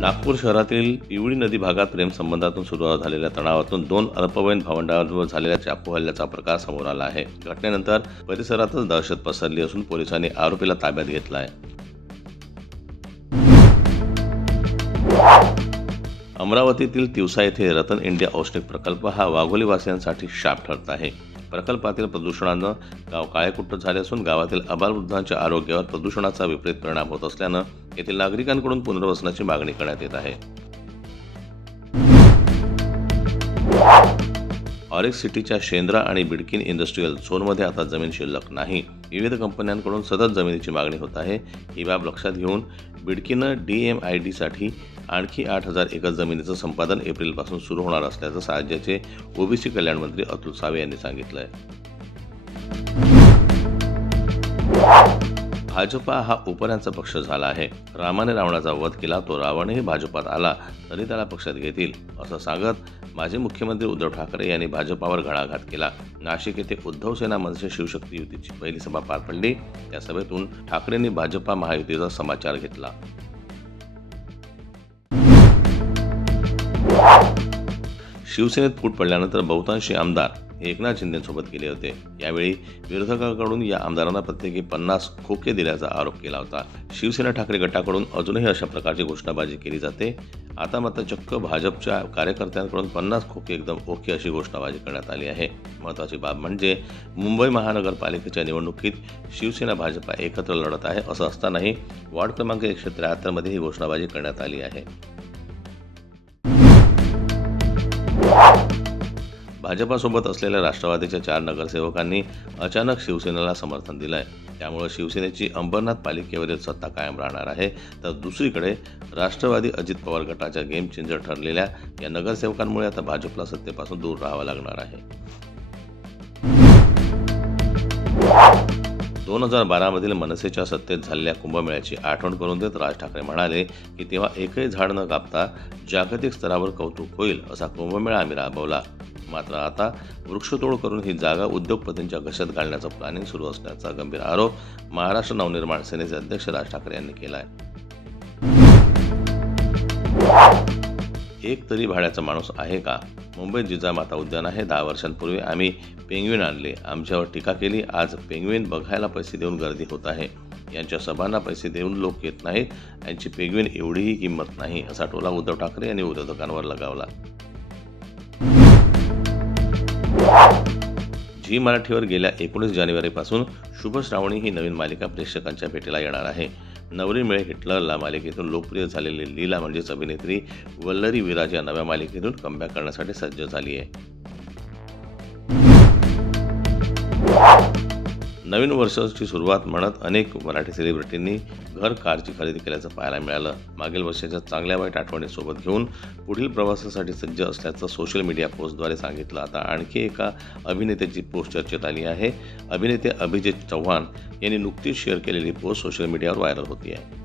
नागपूर शहरातील पिवळी नदी भागात प्रेमसंबंधातून सुरू झालेल्या तणावातून 2 अल्पवयीन भावंडांवर झालेल्या चाकू हल्ल्याचा प्रकार समोर आला आहे. घटनेनंतर परिसरातच दहशत पसरली असून पोलिसांनी आरोपीला ताब्यात घेतला आहे. अमरावतीतील तिवसा येथे रतन इंडिया औष्णिक प्रकल्प हा वाघोलीवासियांसाठी शाप ठरत आहे. प्रकल्पातील प्रदूषणानं गाव काळेकुट्ट झाले असून गावातील आबालवृद्धांच्या आरोग्यावर प्रदूषणाचा विपरीत परिणाम होत असल्यानं येथील नागरिकांकडून पुनर्वसनाची मागणी करण्यात येत आहे. ऑरेक्स सिटीच्या शेंद्रा आणि बिडकीन इंडस्ट्रीयल झोनमध्ये आता जमीन शिल्लक नाही. विविध कंपन्यांकडून सतत जमिनीची मागणी होत आहे. ही बाब लक्षात घेऊन बिडकीनं DMIDसाठी आणखी 8,000 एकर जमिनीचं संपादन एप्रिलपासून सुरू होणार असल्याचं राज्याचे ओबीसी कल्याण मंत्री अतुल सावे यांनी सांगितलं आहे. भाजपा हा उपऱ्यांचा पक्ष झाला आहे. रामाने रावणाचा वध केला, तो रावणही भाजपात आला तरी त्याला पक्षात घेतील असं सांगत माजी मुख्यमंत्री उद्धव ठाकरे यांनी भाजपावर घणाघात केला. नाशिक येथे उद्धव सेना मनसे शिवशक्ती युतीची पहिली सभा पार पडली. या सभेतून ठाकरेंनी भाजपा महायुतीचा समाचार घेतला. शिवसेनेत फूट पडल्यानंतर बहुतांशी आमदार हे एकनाथ शिंदेसोबत गेले होते. यावेळी विरोधकांकडून या आमदारांना प्रत्येकी 50 खोके दिल्याचा आरोप केला होता. शिवसेना ठाकरे गटाकडून अजूनही अशा प्रकारची घोषणाबाजी केली जाते. आता मात्र चक्क भाजपच्या कार्यकर्त्यांकडून 50 खोके एकदम ओके अशी घोषणाबाजी करण्यात आली आहे. महत्त्वाची बाब म्हणजे मुंबई महानगरपालिकेच्या निवडणुकीत शिवसेना भाजपा एकत्र लढत आहे. असं असतानाही वॉर्ड क्रमांक 173 मध्ये ही घोषणाबाजी करण्यात आली आहे. भाजपासोबत असलेल्या राष्ट्रवादीच्या 4 नगरसेवकांनी अचानक शिवसेनेला समर्थन दिलंय. त्यामुळे शिवसेनेची अंबरनाथ पालिकेवरील सत्ता कायम राहणार आहे. तर दुसरीकडे राष्ट्रवादी अजित पवार गटाच्या गेम चेंजर ठरलेल्या या नगरसेवकांमुळे आता भाजपला सत्तेपासून दूर राहावं लागणार आहे. 2012 मधील मनसेच्या सत्तेत झालेल्या कुंभमेळ्याची आठवण करून देत राज ठाकरे म्हणाले की तेव्हा एकही झाड न कापता जागतिक स्तरावर कौतुक होईल असा कुंभमेळा आम्ही राबवला. मात्र आता वृक्षतोड करून ही जागा उद्योगपतींच्या घशात घालण्याचं प्लॅनिंग सुरू असल्याचा गंभीर आरोप महाराष्ट्र नवनिर्माण सेनेचे अध्यक्ष राज ठाकरे यांनी केला आहे. एक तरी भाड्याचा माणूस आहे का? मुंबईत जिजामाता उद्यान आहे. 10 वर्षांपूर्वी आम्ही पेंग्विन आणले, आमच्यावर टीका केली. आज पेंग्विन बघायला पैसे देऊन गर्दी होत आहे. यांच्या सभांना पैसे देऊन लोक येत नाहीत. यांची पेंग्विन एवढीही किंमत नाही असा टोला उद्धव ठाकरे यांनी विरोधकांवर लगावला. झी मराठीवर गेल्या 19 जानेवारीपासून शुभ श्रावणी ही नवीन मालिका प्रेक्षकांच्या भेटीला येणार आहे. नवरी मिळे हिटलरला मालिकेतून लोकप्रिय झालेली लीला म्हणजेच अभिनेत्री वल्लरी विराज या नव्या मालिकेतून कमबॅक करण्यासाठी सज्ज झाली आहे. नवीन वर्षाची सुरुवात म्हणत अनेक मराठी सेलिब्रिटींनी घर कारची खरेदी केल्याचं पाहायला मिळालं. मागील वर्षाच्या चांगल्या वाईट आठवणी सोबत घेऊन पुढील प्रवासासाठी सज्ज असल्याचं सोशल मीडिया पोस्टद्वारे सांगितलं. आता आणखी एका अभिनेत्याची पोस्ट चर्चेत आली आहे. अभिनेते अभिजित चव्हाण यांनी नुकतीच शेअर केलेली पोस्ट सोशल मीडियावर व्हायरल होती आहे.